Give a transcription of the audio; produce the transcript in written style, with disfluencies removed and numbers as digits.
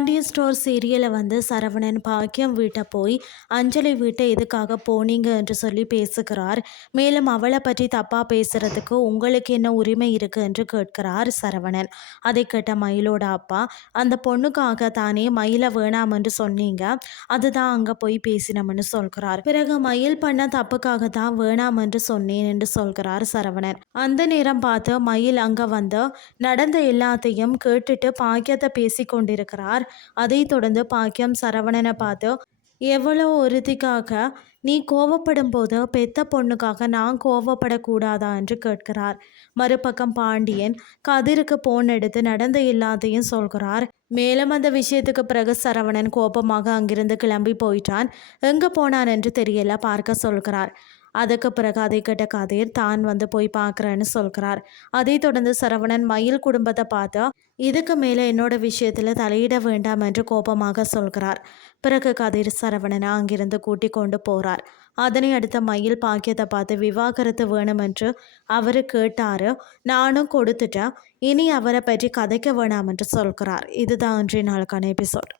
Pandian store சீரியலை வந்து சரவணன் பாக்கியம் வீட்டை போய் அஞ்சலி வீட்டை எதுக்காக போனீங்க என்று சொல்லி பேசுகிறார். மேலும் அவளை பற்றி தப்பாக பேசுறதுக்கு உங்களுக்கு என்ன உரிமை இருக்கு என்று கேட்கிறார் சரவணன். அதை கேட்ட மயிலோட அப்பா, அந்த பொண்ணுக்காக தானே மயிலை வேணாம் என்று சொன்னீங்க, அதுதான் அங்கே போய் பேசினோம்னு சொல்கிறார். பிறகு மயில் பண்ண தப்புக்காக தான் வேணாம் என்று சொன்னேன் என்று சொல்கிறார் சரவணன். அந்த நேரம் பார்த்து மயில் அங்கே வந்து நடந்த எல்லாத்தையும் கேட்டுட்டு பாக்கியத்தை பேசி கொண்டிருக்கிறார். அதைத் தொடர்ந்து பாக்கியம் சரவணனை பார்த்து, எவ்வளோ ஒருத்திக்காக நீ கோவப்படும் போது பெத்த பொண்ணுக்காக நான் கோவப்படக்கூடாதா என்று கேட்கிறார். மறுபக்கம் பாண்டியன் கதிருக்கு போன் எடுத்து நடந்த எல்லாத்தையும் சொல்கிறார். மேலும் அந்த விஷயத்துக்கு பிறகு சரவணன் கோபமாக அங்கிருந்து கிளம்பி போயிட்டான். எங்கே போனான் என்று தெரியல, பார்க்க சொல்கிறார். அதுக்கு பிறகு அதை கேட்ட கதிர் தான் வந்து போய் பார்க்குறேன்னு சொல்கிறார். அதை தொடர்ந்து சரவணன் மயில் குடும்பத்தை பார்த்து, இதுக்கு மேலே என்னோட விஷயத்தில் தலையிட வேண்டாம் என்று கோபமாக சொல்கிறார். பிறகு கதிர் சரவணனை அங்கிருந்து கூட்டி கொண்டு போகிறார். அதனை அடுத்த மயில் பாக்கியத்தை பார்த்து விவாகரத்து வேணும் என்று அவர் கேட்டார். நானும் கொடுத்துட்டேன், இனி அவரை பற்றி கதைக்க வேணாம் என்று சொல்கிறார். இதுதான் இன்றைய நாளுக்கான எபிசோட்.